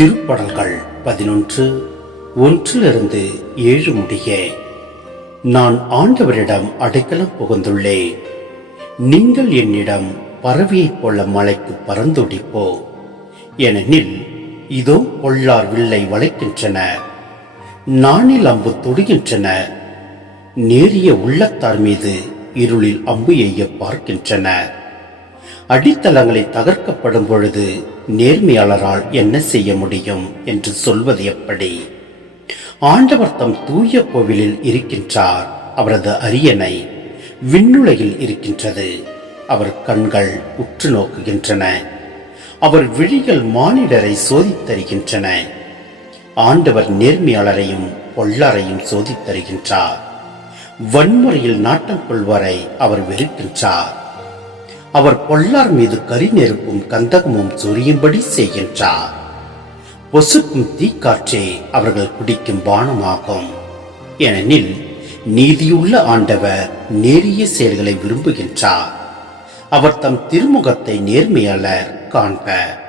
திருப்படல்கள் பதினொன்று ஒன்றிலிருந்து ஏழு முடிய. நான் ஆண்டவரிடம் அடைக்கலம் புகுந்துள்ளேன் நீங்கள் என்னிடம் பறவையைப் போல மலைக்கு பறந்துடிப்போ. ஏனெனில் இதோ பொள்ளார் வில்லை வளைக்கின்றன. நானில் அம்பு தொடுகின்றன. நேரிய உள்ளத்தார் மீது இருளில் அம்பு எய்ய பார்க்கின்றன. அடித்தளங்களை தகர்க்கப்படும் பொழுது நேர்மையாளரால் என்ன செய்ய முடியும் என்று சொல்வது எப்படி? ஆண்டவர் தம் தூய கோவிலில் இருக்கின்றார். அவரது அரியணை விண்ணுலகில் இருக்கின்றது. அவர் கண்கள் உற்று நோக்குகின்றன. அவர் விழிகள் மானிடரை சோதித்தருகின்றன ஆண்டவர் நேர்மையாளரையும் பொல்லாரையும் சோதித்தருகின்றார் வன்முறையில் நாட்டம் கொள்வரை அவர் வெறுக்கின்றார். அவர் பொல்லார் மீது கரி நெருப்பும் கந்தகமும் சொரியும்படி செய்கின்றார். பொசுக்கும் தீக்காற்றே அவர்கள் குடிக்கும் பானமாகும். ஏனெனில் நீதியுள்ள ஆண்டவர் நேரிய செயல்களை விரும்புகின்றார். அவர் தம் திருமுகத்தை நேர்மையாளர் காண்பர்.